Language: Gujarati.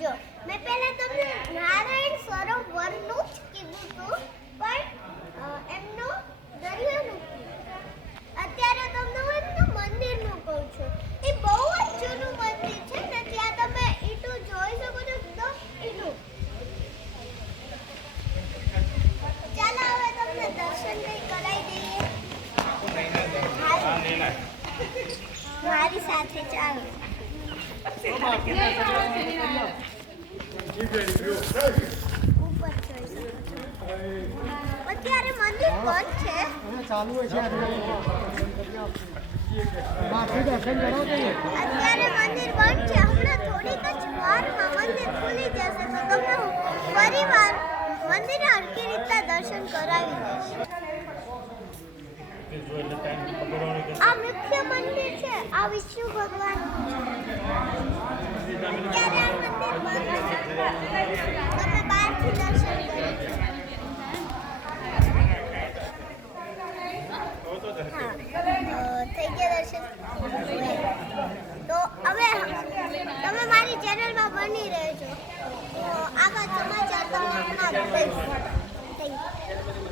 જો મેં પહેલા તમને નારાયણ સરોવરનું જ કીધું હતું, પણ એમનો દરિયાનું અત્યારે તમને હું એમનું મંદિરનું કહું છું. એ બહુ જ જૂનું મંદિર છે ને, ત્યાં તમે ઈંટું જોઈ શકો છો, તો ઈંટું. ચાલો હવે તમને દર્શન કંઈ કરાવી દઈએ મારી સાથે. ચાલો ઉપર જોઈ શકો છો. અત્યારે મંદિર બંધ છે, ચાલુ છે. અત્યારે મંદિર બંધ છે. હમણાં થોડીક જ વારમાં મંદિર ખુલી જશે, તો તમને હું ફરીવાર મંદિરના હરખી રીતના દર્શન કરાવી દઈશ. આ મુખ્ય મંદિર છે, આ વિષ્ણુ ભગવાનનું છે. અત્યારે આ મંદિર બંધ છે, તમે બહારથી દર્શન કરી શકો. થઈ ગયા દર્શન. તો હવે તમે મારી ચેનલમાં બની રહેજો, તો આગળ સમાચાર તમને હમણાં દઈશ. Thank you.